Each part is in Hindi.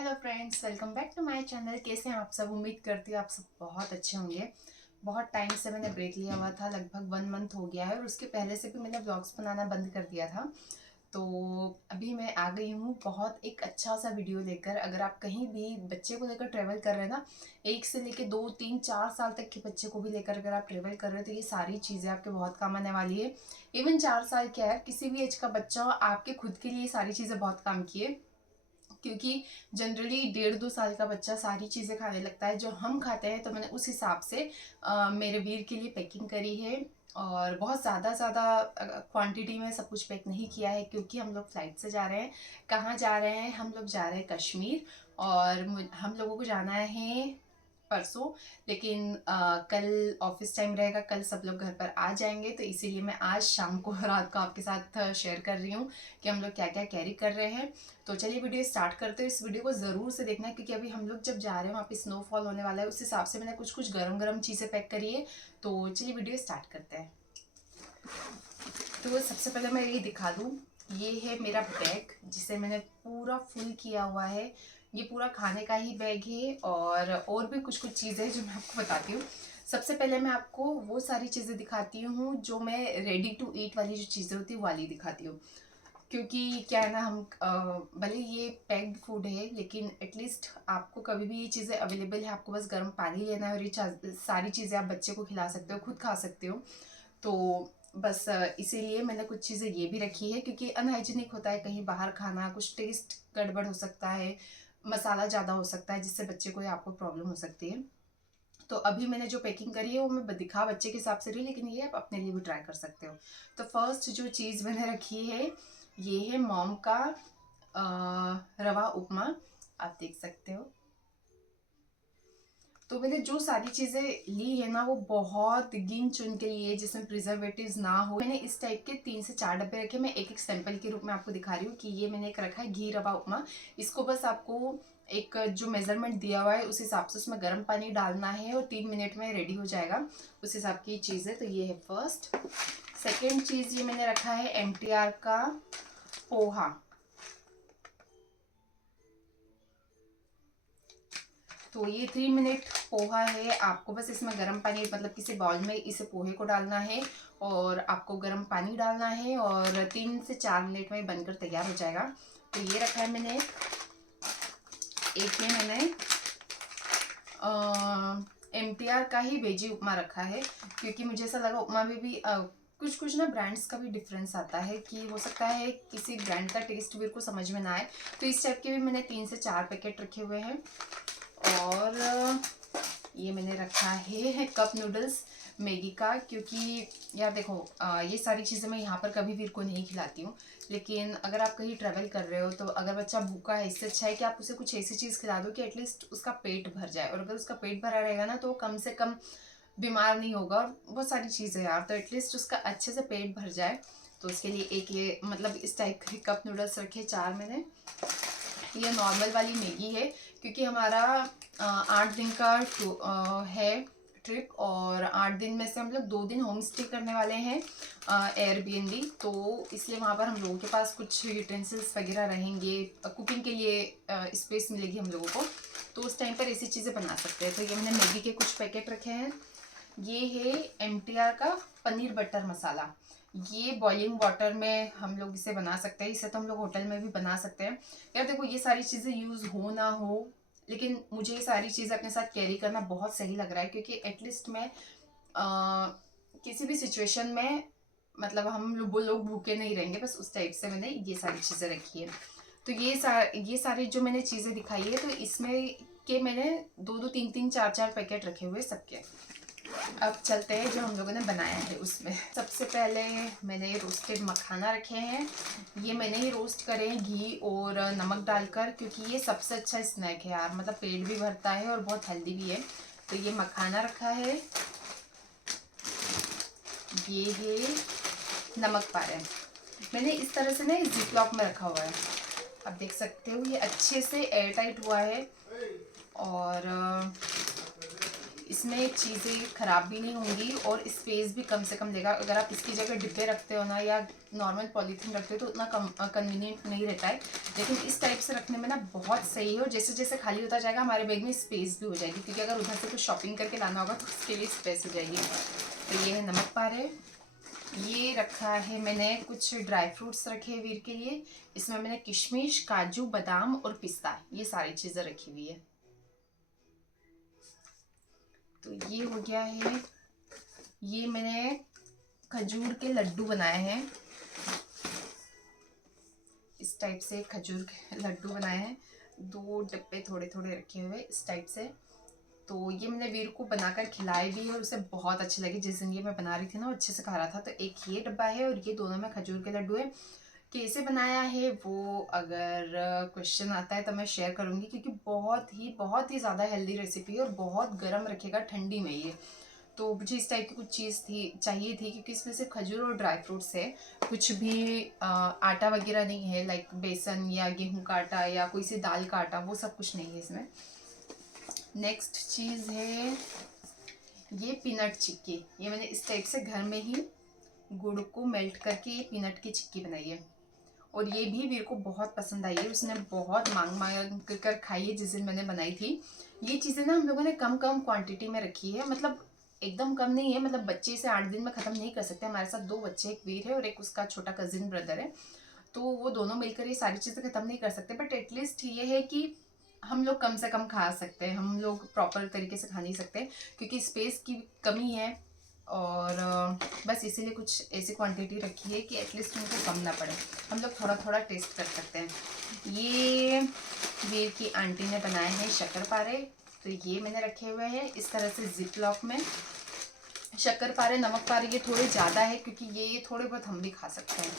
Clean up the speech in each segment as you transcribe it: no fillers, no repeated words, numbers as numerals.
Hello friends, welcome back to my channel. कैसे हैं आप सब? उम्मीद करती हूँ आप सब बहुत अच्छे होंगे। बहुत टाइम से मैंने ब्रेक लिया हुआ था, लगभग 1 मंथ हो गया है और उसके पहले से भी मैंने व्लॉग्स बनाना बंद कर दिया था। तो अभी मैं आ गई हूँ बहुत एक अच्छा सा वीडियो लेकर। अगर आप कहीं भी बच्चे को लेकर ट्रैवल कर रहे हैं ना, 1 से लेकर 2 3 4 साल तक के बच्चे को भी लेकर अगर आप ट्रैवल कर रहे हो तो ये सारी चीज़ें आपके बहुत काम आने वाली है। इवन 4 साल क्या है, किसी भी एज का बच्चा हो, आपके खुद के लिए ये सारी चीज़ें बहुत काम की है। क्योंकि जनरली 1.5 2 साल का बच्चा सारी चीज़ें खाने लगता है जो हम खाते हैं। तो मैंने उस हिसाब से मेरे वीर के लिए पैकिंग करी है। और बहुत ज़्यादा ज़्यादा क्वांटिटी में सब कुछ पैक नहीं किया है क्योंकि हम लोग फ्लाइट से जा रहे हैं। कहाँ जा रहे हैं? हम लोग जा रहे हैं कश्मीर। और हम लोगों को जाना है परसों। लेकिन कल ऑफिस टाइम रहेगा, कल सब लोग घर पर आ जाएंगे, तो इसीलिए मैं आज शाम को रात को आपके साथ शेयर कर रही हूँ कि हम लोग क्या क्या कैरी कर रहे हैं। तो चलिए वीडियो स्टार्ट करते हैं। इस वीडियो को ज़रूर से देखना क्योंकि अभी हम लोग जब जा रहे हैं वहाँ पे स्नोफॉल होने वाला है, उस हिसाब से मैंने कुछ कुछ गरम गरम चीज़ें पैक करी है। तो चलिए वीडियो स्टार्ट करते हैं। तो सबसे पहले मैं ये दिखा दूँ, ये है मेरा बैग जिसे मैंने पूरा फुल किया हुआ है। ये पूरा खाने का ही बैग है और भी कुछ कुछ चीज़ें हैं जो मैं आपको बताती हूँ। सबसे पहले मैं आपको वो सारी चीज़ें दिखाती हूँ जो मैं रेडी टू ईट वाली जो चीज़ें होती है वाली दिखाती हूँ। क्योंकि क्या है ना, हम भले ये पैक्ड फूड है लेकिन एटलीस्ट आपको कभी भी ये चीज़ें अवेलेबल है, आपको बस गर्म पानी लेना है और ये सारी चीज़ें आप बच्चे को खिला सकते हो, खुद खा सकते हो। तो बस इसीलिए मैंने कुछ चीज़ें ये भी रखी है क्योंकि अनहाइजीनिक होता है कहीं बाहर खाना, कुछ टेस्ट गड़बड़ हो सकता है, मसाला ज़्यादा हो सकता है जिससे बच्चे को या आपको प्रॉब्लम हो सकती है। तो अभी मैंने जो पैकिंग करी है वो मैं दिखा बच्चे के हिसाब से रही, लेकिन ये आप अपने लिए भी ट्राई कर सकते हो। तो फर्स्ट जो चीज़ मैंने रखी है ये है मॉम का रवा उपमा। आप देख सकते हो। तो मैंने जो सारी चीज़ें ली है ना वो बहुत गिन चुन के लिए, जिसमें प्रिजर्वेटिव्स ना हो। मैंने इस टाइप के 3 से 4 डब्बे रखे। मैं एक एक सैंपल के रूप में आपको दिखा रही हूँ कि ये मैंने एक रखा है घी रवा उपमा। इसको बस आपको एक जो मेजरमेंट दिया हुआ है उस हिसाब से उसमें गर्म पानी डालना है और 3 मिनट में रेडी हो जाएगा। उस हिसाब की चीज़ है। तो ये है फर्स्ट। सेकेंड चीज़ ये मैंने रखा है MTR का पोहा। तो ये 3 मिनट पोहा है। आपको बस इसमें गर्म पानी, मतलब किसी बाउल में इसे पोहे को डालना है और आपको गर्म पानी डालना है और 3 से 4 मिनट में बनकर तैयार हो जाएगा। तो ये रखा है मैंने। एक ये मैंने MTR का ही वेजी उपमा रखा है क्योंकि मुझे ऐसा लगा उपमा में भी कुछ कुछ ना ब्रांड्स का भी डिफरेंस आता है कि हो सकता है किसी ब्रांड का टेस्ट मेरे को समझ में ना आए। तो इस टाइप के भी मैंने 3 से 4 पैकेट रखे हुए हैं। और ये मैंने रखा है कप नूडल्स मैगी का, क्योंकि यार देखो ये सारी चीज़ें मैं यहाँ पर कभी वीर को नहीं खिलाती हूँ। लेकिन अगर आप कहीं ट्रैवल कर रहे हो तो अगर बच्चा भूखा है, इससे अच्छा है कि आप उसे कुछ ऐसी चीज़ खिला दो कि एटलीस्ट उसका पेट भर जाए। और अगर उसका पेट भरा रहेगा ना तो कम से कम बीमार नहीं होगा। और बहुत सारी चीज़ें यार, तो एटलीस्ट उसका अच्छे से पेट भर जाए। तो उसके लिए एक ये मतलब इस टाइप के कप नूडल्स रखे 4 मैंने। ये नॉर्मल वाली मैगी है क्योंकि हमारा 8 दिन का है ट्रिप और 8 दिन में से हम लोग 2 दिन होम स्टे करने वाले हैं एयरबीएनबी। तो इसलिए वहाँ पर हम लोगों के पास कुछ यूटेंसिल्स वगैरह रहेंगे, कुकिंग के लिए स्पेस मिलेगी हम लोगों को। तो उस टाइम पर ऐसी चीज़ें बना सकते हैं। तो ये मैंने मैगी के कुछ पैकेट रखे हैं। ये है MTR का पनीर बटर मसाला। ये बॉइलिंग वाटर में हम लोग इसे बना सकते हैं। इसे तो हम लोग होटल में भी बना सकते हैं। यार देखो ये सारी चीज़ें यूज़ हो ना हो, लेकिन मुझे ये सारी चीज़ें अपने साथ कैरी करना बहुत सही लग रहा है क्योंकि एटलीस्ट मैं किसी भी सिचुएशन में, मतलब हम लोग भूखे नहीं रहेंगे। बस उस टाइप से मैंने ये सारी चीज़ें रखी है। तो ये सारी जो मैंने चीज़ें दिखाई है, तो इसमें के मैंने 2 2 3 3 4 4 पैकेट रखे हुए सबके। अब चलते हैं जो हम लोगों ने बनाया है उसमें। सबसे पहले मैंने रोस्टेड मखाना रखे हैं। ये मैंने ही रोस्ट करे हैं घी और नमक डालकर, क्योंकि ये सबसे अच्छा स्नैक है यार, मतलब पेट भी भरता है और बहुत हेल्दी भी है। तो ये मखाना रखा है। ये है नमक पारे। मैंने इस तरह से ना जिप लॉक में रखा हुआ है। आप देख सकते हो ये अच्छे से एयर टाइट हुआ है। और इसमें चीज़ें ख़राब भी नहीं होंगी और स्पेस भी कम से कम लेगा। अगर आप इसकी जगह डिब्बे रखते हो ना या नॉर्मल पॉलीथीन रखते हो तो उतना कन्वीनियंट नहीं रहता है, लेकिन इस टाइप से रखने में ना बहुत सही है। और जैसे जैसे खाली होता जाएगा हमारे बैग में स्पेस भी हो जाएगी, क्योंकि अगर उधर से कुछ शॉपिंग करके लाना होगा तो उसके लिए स्पेस हो जाएगी। तो ये है नमक पारे। ये रखा है मैंने कुछ ड्राई फ्रूट्स रखे हैं वीर के लिए। इसमें मैंने किशमिश, काजू, बादाम और पिस्ता, ये सारी चीज़ें रखी हुई है। तो ये हो गया है। ये मैंने खजूर के लड्डू बनाए हैं, इस टाइप से खजूर के लड्डू बनाए हैं। 2 डब्बे थोड़े थोड़े रखे हुए इस टाइप से। तो ये मैंने वीर को बनाकर खिलाए भी और उसे बहुत अच्छे लगे। जिस दिन ये मैं बना रही थी ना वो अच्छे से खा रहा था। तो एक ये डब्बा है और ये दोनों में खजूर के लड्डू है। कैसे बनाया है वो अगर क्वेश्चन आता है तो मैं शेयर करूँगी, क्योंकि बहुत ही ज़्यादा हेल्दी रेसिपी है और बहुत गर्म रखेगा ठंडी में ये। तो मुझे इस टाइप की कुछ चीज़ चाहिए थी, क्योंकि इसमें सिर्फ खजूर और ड्राई फ्रूट्स है, कुछ भी आटा वगैरह नहीं है, लाइक बेसन या गेहूं का आटा या कोई सी दाल का आटा, वो सब कुछ नहीं है इसमें। नेक्स्ट चीज़ है ये पीनट चिक्की। ये मैंने इस टाइप से घर में ही गुड़ को मेल्ट करके ये पीनट की चिक्की बनाई है और ये भी वीर को बहुत पसंद आई है। उसने बहुत मांग कर खाई है जिस दिन मैंने बनाई थी। ये चीज़ें ना हम लोगों ने कम क्वांटिटी में रखी है, मतलब एकदम कम नहीं है, मतलब बच्चे इसे 8 दिन में ख़त्म नहीं कर सकते। हमारे साथ 2 बच्चे, एक वीर है और एक उसका छोटा कजिन ब्रदर है, तो वो दोनों मिलकर ये सारी चीज़ें ख़त्म नहीं कर सकते। बट एटलीस्ट ये है कि हम लोग कम से कम खा सकते हैं, हम लोग प्रॉपर तरीके से खा नहीं सकते क्योंकि स्पेस की कमी है। और बस इसीलिए कुछ ऐसी क्वांटिटी रखी है कि एटलीस्ट उनको कम ना पड़े, हम लोग थोड़ा थोड़ा टेस्ट कर सकते हैं। ये वीर की आंटी ने बनाए हैं शक्करपारे, तो ये मैंने रखे हुए हैं इस तरह से जिप लॉक में। शक्करपारे, नमक पारे ये थोड़े ज़्यादा है क्योंकि ये थोड़े बहुत हम भी खा सकते हैं।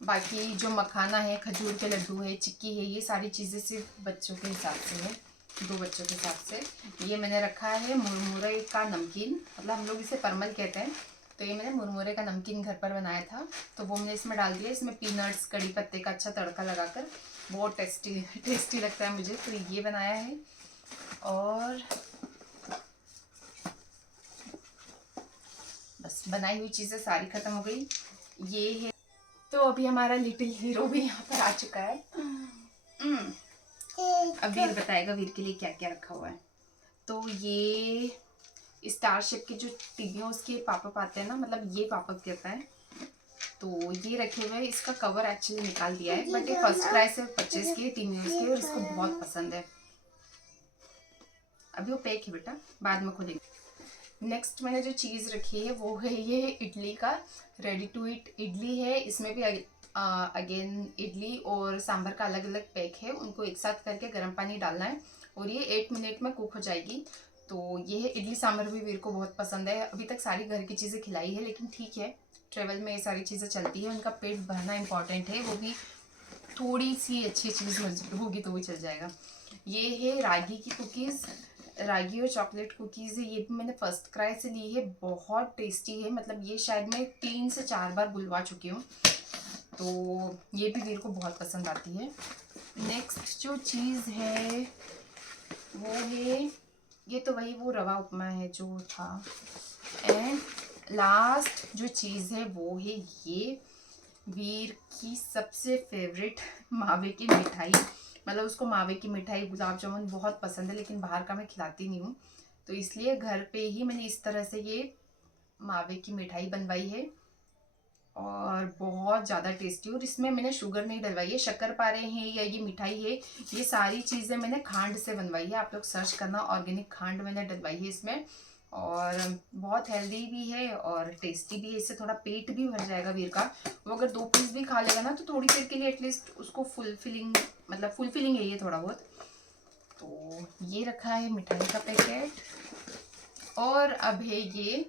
बाकी जो मखाना है, खजूर के लड्डू है, चिक्की है, ये सारी चीज़ें सिर्फ बच्चों के हिसाब से है, 2 बच्चों के हिसाब से। ये मैंने रखा है मुरमुरे का नमकीन, मतलब हम लोग इसे परमल कहते हैं। तो ये मैंने मुरमुरे का नमकीन घर पर बनाया था, तो वो मैंने इसमें डाल दिया। इसमें पीनट्स, कड़ी पत्ते का अच्छा तड़का लगाकर बहुत टेस्टी लगता है मुझे, तो ये बनाया है। और बस बनाई हुई चीज़ें सारी ख़त्म हो गई। ये है, तो अभी हमारा लिटिल हीरो भी यहाँ पर आ चुका है। अब वीर बताएगा वीर के लिए क्या क्या रखा हुआ है। तो ये स्टार शेप के जो टिबियों उसके पापा आते हैं ना, मतलब ये पापा कहता है, तो ये रखे हुए हैं। इसका कवर एक्चुअली निकाल दिया है, बट ये फर्स्ट क्राई से परचेज किए टिबियों के और इसको बहुत पसंद है। अभी वो पैक है बेटा, बाद में खोलेंगे। नेक्स्ट मैंने जो चीज़ रखी है वो है ये इडली का रेडी टू ईट इडली है। इसमें भी अगेन इडली और सांभर का अलग अलग पैक है, उनको एक साथ करके गर्म पानी डालना है और ये 8 मिनट में कुक हो जाएगी। तो ये है इडली सांभर, भी वीर को बहुत पसंद है। अभी तक सारी घर की चीज़ें खिलाई है, लेकिन ठीक है, ट्रेवल में ये सारी चीज़ें चलती है, उनका पेट भरना इंपॉर्टेंट है, वो भी थोड़ी सी अच्छी चीज़ होगी तो वो चल जाएगा। ये है रागी की कुकीज़, रागी और चॉकलेट कुकीज़ है। ये भी मैंने फर्स्ट क्राई से ली है, बहुत टेस्टी है, मतलब ये शायद मैं 3 से 4 बार बुलवा चुकी हूँ, तो ये भी वीर को बहुत पसंद आती है। नेक्स्ट जो चीज़ है वो है, ये तो वही वो रवा उपमा है जो था। एंड लास्ट जो चीज़ है वो है ये वीर की सबसे फेवरेट मावे की मिठाई, मतलब उसको मावे की मिठाई, गुलाब जामुन बहुत पसंद है, लेकिन बाहर का मैं खिलाती नहीं हूँ, तो इसलिए घर पे ही मैंने इस तरह से ये मावे की मिठाई बनवाई है और बहुत ज़्यादा टेस्टी। और इसमें मैंने शुगर नहीं डलवाई है, शक्करपारे हैं या ये मिठाई है, ये सारी चीज़ें मैंने खांड से बनवाई है। आप लोग सर्च करना, ऑर्गेनिक खांड मैंने डलवाई है इसमें, और बहुत हेल्दी भी है और टेस्टी भी है। इससे थोड़ा पेट भी भर जाएगा वीर का, वो अगर 2 पीस भी खा लेगा ना तो थोड़ी देर के लिए एटलीस्ट उसको फुलफिलिंग है ये थोड़ा बहुत। तो ये रखा है मिठाई का पैकेट। और अब है ये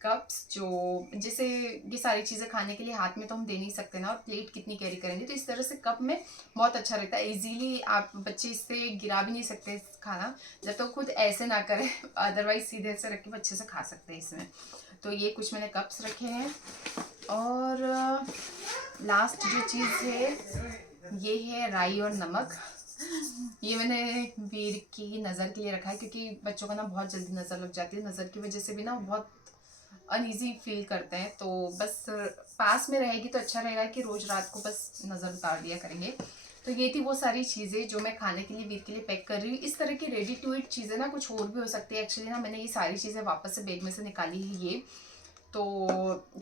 कप्स, जो जैसे ये सारी चीज़ें खाने के लिए हाथ में तो हम दे नहीं सकते ना, और प्लेट कितनी कैरी करेंगे, तो इस तरह से कप में बहुत अच्छा रहता है। इजीली आप बच्चे इससे गिरा भी नहीं सकते खाना, जब तक तो खुद ऐसे ना करें, अदरवाइज सीधे से रख के अच्छे से खा सकते हैं इसमें। तो ये कुछ मैंने कप्स रखे हैं। और लास्ट जो चीज़ है ये है राई और नमक। ये मैंने वीर की नज़र के लिए रखा है, क्योंकि बच्चों का ना बहुत जल्दी नज़र लग जाती है। नज़र की वजह से भी ना वो बहुत अनईजी फील करते हैं, तो बस पास में रहेगी तो अच्छा रहेगा कि रोज रात को बस नज़र उतार दिया करेंगे। तो ये थी वो सारी चीज़ें जो मैं खाने के लिए वीर के लिए पैक कर रही हूँ। इस तरह की रेडी टू ईट चीज़ें ना कुछ और भी हो सकती है। एक्चुअली ना मैंने ये सारी चीज़ें वापस से बैग में से निकाली है ये, तो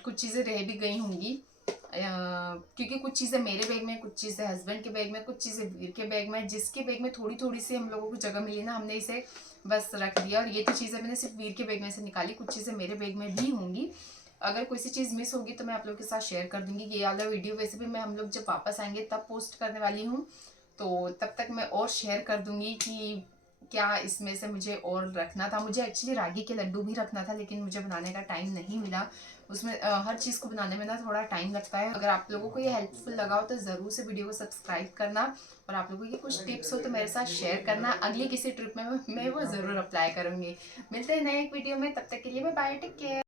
कुछ चीज़ें रह भी गई होंगी, क्योंकि कुछ चीज़ें मेरे बैग में, कुछ चीज़ें हस्बैंड के बैग में, कुछ चीज़ें वीर के बैग में। जिसके बैग में थोड़ी थोड़ी सी हम लोगों को जगह मिली ना, हमने इसे बस रख दिया। और ये तो चीज़ें मैंने सिर्फ वीर के बैग में से निकाली, कुछ चीज़ें मेरे बैग में भी होंगी। अगर कोई सी चीज़ मिस होगी तो मैं आप लोगों के साथ शेयर कर दूंगी। ये वाला वीडियो वैसे भी मैं हम लोग जब वापस आएंगे तब पोस्ट करने वाली हूँ, तो तब तक मैं और शेयर कर दूंगी कि क्या इसमें से मुझे और रखना था। मुझे एक्चुअली रागी के लड्डू भी रखना था, लेकिन मुझे बनाने का टाइम नहीं मिला। उसमें हर चीज़ को बनाने में ना थोड़ा टाइम लगता है। अगर आप लोगों को ये हेल्पफुल लगा हो तो ज़रूर से वीडियो को सब्सक्राइब करना, और आप लोगों की कुछ टिप्स हो तो मेरे साथ शेयर करना। अगली किसी ट्रिप में मैं वो ज़रूर अप्लाई करूँगी। मिलते हैं नए एक वीडियो में, तब तक के लिए बाय बाय, टेक केयर।